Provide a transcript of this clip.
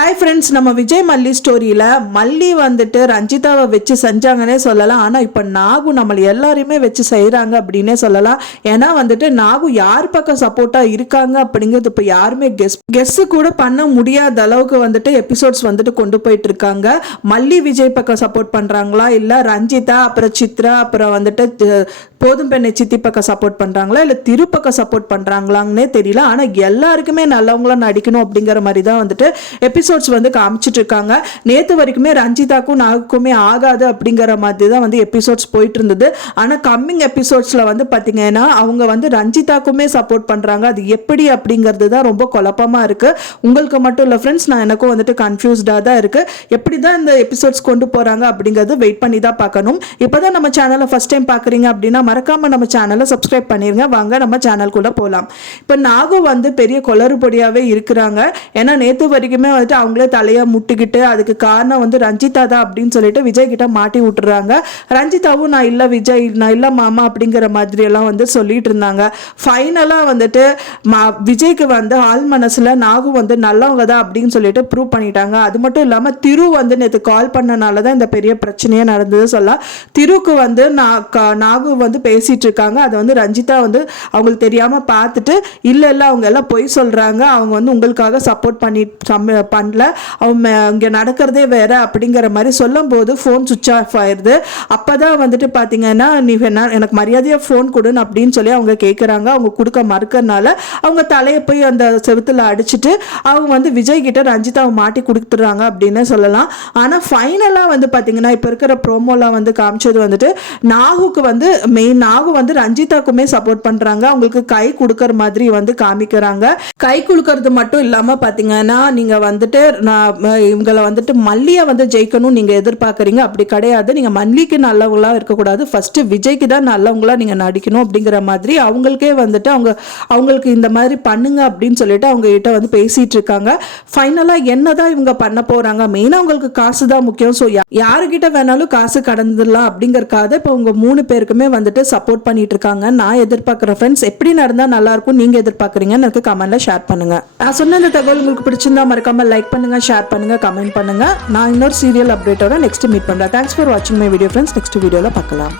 Hi friends நம்ம விஜய் மல்லி ஸ்டோரியில் மல்லி வந்துட்டு ரஞ்சிதாவை வச்சு செஞ்சாங்கன்னே சொல்லலாம். ஆனால் இப்போ நாகு நம்மளை எல்லாரையுமே வச்சு செய்கிறாங்க அப்படின்னே சொல்லலாம். ஏன்னா வந்துட்டு நாகு யார் பக்கம் சப்போர்ட்டாக இருக்காங்க அப்படிங்கிறது இப்போ யாருமே கெஸ் கெஸ்ஸு கூட பண்ண முடியாத அளவுக்கு வந்துட்டு எபிசோட்ஸ் வந்துட்டு கொண்டு போயிட்டு இருக்காங்க. மல்லி விஜய் பக்கம் சப்போர்ட் பண்ணுறாங்களா இல்லை ரஞ்சிதா அப்புறம் சித்ரா அப்புறம் வந்துட்டு போதும் பெண்ணை சித்தி பக்கம் சப்போர்ட் பண்ணுறாங்களா இல்லை திரு பக்கம் சப்போர்ட் பண்ணுறாங்களாங்கன்னே தெரியல. ஆனால் எல்லாருக்குமே நல்லவங்களா நடிக்கணும் அப்படிங்கிற மாதிரி தான் வந்துட்டு எபிசோட்ஸ் வந்து காமிச்சிட்டு இருக்காங்க. நேற்று வரைக்குமே ரஞ்சிதாக்கும் நாகுக்குமே ஆகாது அப்படிங்கிற மாதிரி தான் வந்து எபிசோட்ஸ் போயிட்டு இருந்தது. ஆனால் கம்மிங் எபிசோட்ஸில் வந்து பார்த்தீங்கன்னா அவங்க வந்து ரஞ்சிதாக்குமே சப்போர்ட் பண்ணுறாங்க அது எப்படி அப்படிங்கிறது தான் ரொம்ப குழப்பமாக இருக்குது உங்களுக்கு மட்டும் இல்லை ஃப்ரெண்ட்ஸ் நான் எனக்கும் வந்துட்டு கன்ஃபியூஸ்டாக தான் இருக்குது எப்படி தான் இந்த எபிசோட்ஸ் கொண்டு போகிறாங்க அப்படிங்கிறது வெயிட் பண்ணி தான் பார்க்கணும். இப்போ தான் நம்ம சேனலை ஃபஸ்ட் டைம் பார்க்குறீங்க அப்படின்னா மறக்காமல் நம்ம சேனலை சப்ஸ்கிரைப் பண்ணிடுங்க வாங்க நம்ம சேனல்குள்ளே போகலாம் இப்போ நாகு வந்து பெரிய கொளறுபடியாகவே இருக்கிறாங்க. ஏன்னா நேற்று வரைக்குமே வந்துட்டு அவங்களே தலையை முட்டிக்கிட்டு அதுக்கு காரணம் வந்து ரஞ்சிதா தான் அப்படின்னு சொல்லிட்டு விஜய் கிட்ட மாட்டி விட்டுறாங்க. ரஞ்சிதாவும் நான் இல்லை விஜய் நான் இல்லை மாமா அப்படிங்கிற மாதிரியெல்லாம் வந்து சொல்லிட்டு இருந்தாங்க. ஃபைனலாக வந்துட்டு மா விஜய்க்கு வந்து ஆள் மனசில் நாகு வந்து நல்லவங்க தான் அப்படின்னு சொல்லிட்டு ப்ரூவ் பண்ணிட்டாங்க. அது மட்டும் இல்லாமல் திரு வந்து நேற்று கால் பண்ணனால தான் இந்த பெரிய பிரச்சனையே நடந்தது சொல்லலாம். திருக்கு வந்து நான் நாகு வந்து பேசிட்டு இருக்காங்க அதை வந்து ரஞ்சிதா வந்து அவங்களுக்கு தெரியாமல் பார்த்துட்டு இல்லை இல்லை அவங்க எல்லாம் பொய் சொல்கிறாங்க அவங்க வந்து உங்களுக்காக சப்போர்ட் பண்ணி சம்ம- பண்ணல. அவங்க இங்கே நடக்கிறதே வேறு அப்படிங்கிற மாதிரி சொல்லும் போது ஃபோன் சுவிச் ஆஃப் ஆயிடுது அப்போ தான் வந்துட்டு பார்த்தீங்கன்னா நீ வேணா எனக்கு மரியாதையாக ஃபோன் கொடுன்னு அப்படின்னு சொல்லி அவங்க கேட்குறாங்க அவங்க கொடுக்க மறுக்கறனால அவங்க தலையை போய் அந்த செவுத்துல அடிச்சிட்டு அவங்க வந்து விஜய் கிட்ட ரஞ்சிதாவை மாட்டி கொடுத்துட்றாங்க அப்படின்னு சொல்லலாம். ஆனால் ஃபைனலாக வந்து பார்த்தீங்கன்னா இப்போ இருக்கிற ப்ரோமோலாம் வந்து காமிச்சது வந்துட்டு நாகுக்கு வந்து மெயின் நாகு வந்து ரஞ்சிதாக்குமே சப்போர்ட் பண்ணுறாங்க அவங்களுக்கு கை கொடுக்கற மாதிரி வந்து காமிக்கிறாங்க. கை கொடுக்கறது மட்டும் இல்லாமல் பார்த்தீங்கன்னா நீங்கள் வந்துட்டு நான் இவங்களை வந்துட்டு மல்லியை வந்து ஜெயிக்கணும் நீங்கள் எதிர்பார்க்குறீங்க. அப்படி கிடையாது. நீங்கள் மல்லிக்கு நல்லவங்களா இருக்கக்கூடாது. ஃபஸ்ட்டு விஜய்க்கு தான் நல்லவங்களா நீங்கள் நடிக்கணும் அப்படிங்கிற மாதிரி அவங்களுக்கே வந்துட்டு அவங்க அவங்களுக்கு இந்த மாதிரி பண்ணுங்க அப்படின்னு சொல்லிட்டு அவங்க கிட்ட வந்து பேசிட்டு இருக்காங்க. ஃபைனலாக என்னதான் இவங்க பண்ண போறாங்க? மெயினாக அவங்களுக்கு காசு தான் முக்கியம். ஸோ யாருக்கிட்ட வேணாலும் காசு கடந்துடலாம் அப்படிங்கறக்காத இப்போ உங்க மூணு பேருக்குமே வந்துட்டு சப்போர்ட் பண்ணிட்டு இருக்காங்க நான் எதிர்பார்க்குற ஃப்ரெண்ட்ஸ் எப்படி நடந்தால் நல்லா இருக்கும் நீங்க எதிர்பார்க்குறீங்கன்னு எனக்கு கமெண்ட்ல ஷேர் பண்ணுங்க. நான் சொன்ன இந்த தகவல் உங்களுக்கு பிடிச்சிருந்தா மறக்காம லைக் பண்ணுங்க ஷேர் பண்ணுங்க கமெண்ட் பண்ணுங்க. நான் இன்னொரு சீரியல் அப்டேட்டோட நெக்ஸ்ட் மீட் பண்றேன். தேங்க்ஸ் ஃபார் வாட்சிங் மை வீடியோ ஃப்ரெண்ட்ஸ் நெக்ஸ்ட் வீடியோல பார்க்கலாம்.